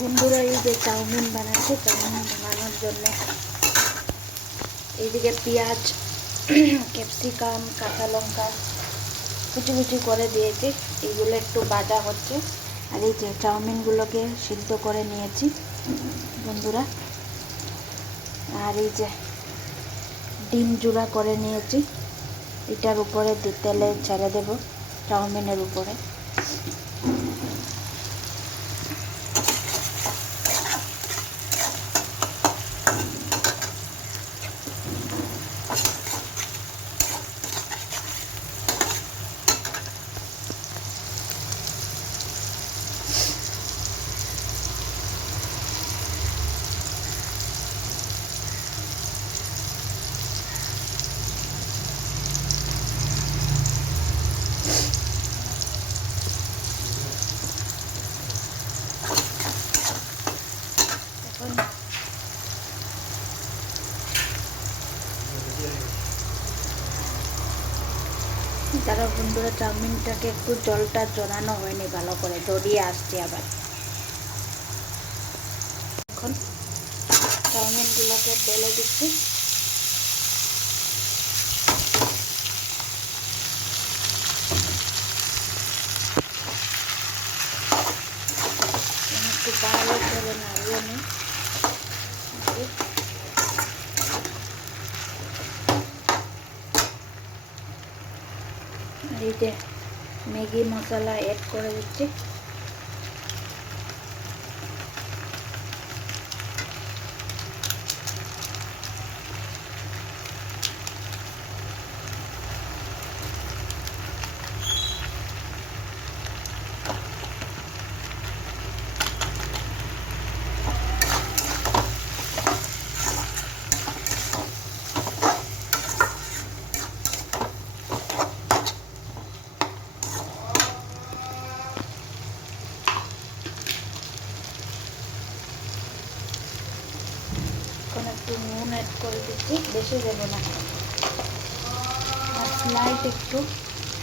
বন্ধুরা এই যে চাউমিন বানাচ্ছি, চাউমিন বানানোর জন্য এইদিকে পেঁয়াজ, ক্যাপসিকাম, কাঁচা লঙ্কা কুচি কুচি করে দিয়েছি, এইগুলো একটু ভাজা হচ্ছে। আর এই যে চাউমিনগুলোকে সিদ্ধ করে নিয়েছি বন্ধুরা। আর এই যে ডিম জুড়া করে নিয়েছি, এটার উপরে তেলে ছেড়ে দেব চাউমিনের উপরে। তারা বন্ধুরা চাউমিনটাকে একটু জলটা জড়ানো হয়নি ভালো করে, জড়িয়ে আসছে আবার। এখন চাউমিনগুলোকে ঢেলে দিচ্ছি। একটু ভালো করে নাড়িয়ে নিই। এই যে ম্যাগি মশলা অ্যাড করে দিচ্ছি। এখন একটু নুন অ্যাড করে দিচ্ছি, বেশি দেব না। আর স্লাইট একটু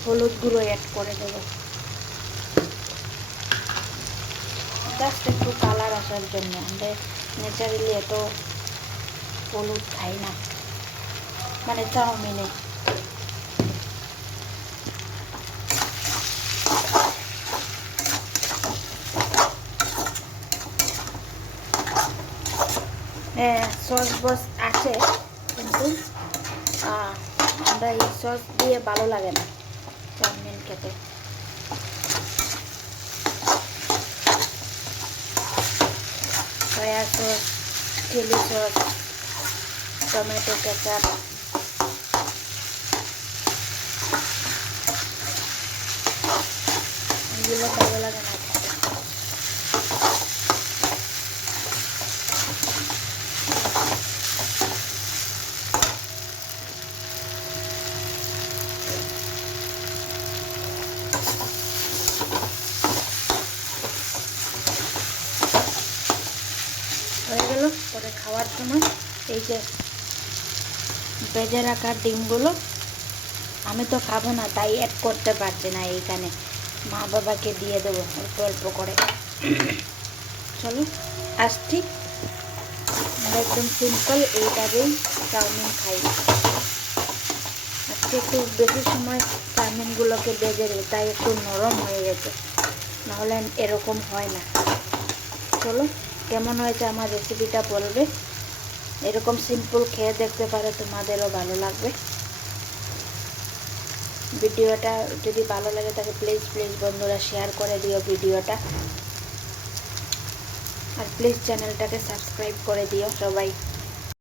হলুদ গুঁড়ো অ্যাড করে দেব, জাস্ট একটু কালার আসার জন্য। আমরা ন্যাচারালি এত হলুদ খাই না, মানে চাউমিনে। সস বস আছে, কিন্তু আমরা এই সস দিয়ে ভালো লাগে না চাউমিন খেতে। Soya sauce, chilli sauce, tomato ketchup, এগুলো ভালো লাগে না খেতে। হয়ে গেল। পরে খাওয়ার সময় এই যে ভেজে রাখা ডিমগুলো, আমি তো খাবো না তাই অ্যাড করতে পারছি না, এইখানে মা বাবাকে দিয়ে দেবো অল্প অল্প করে। চলো আসছি। আমরা একদম সিম্পল এইভাবেই চাউমিন খাই। আজকে একটু বেশি সময় চাউমিনগুলোকে ভেজে দিই, তাই একটু নরম হয়ে গেছে, নাহলে এরকম হয় না। চলো কেমন হয়েছে আমার রেসিপিটা বলবে। এরকম সিম্পল খেয়ে দেখতে পারে, তোমাদেরও ভালো লাগবে। ভিডিওটা যদি ভালো লাগে তাহলে প্লিজ বন্ধুরা শেয়ার করে দিও ভিডিওটা। আর প্লিজ চ্যানেলটাকে সাবস্ক্রাইব করে দিও সবাই।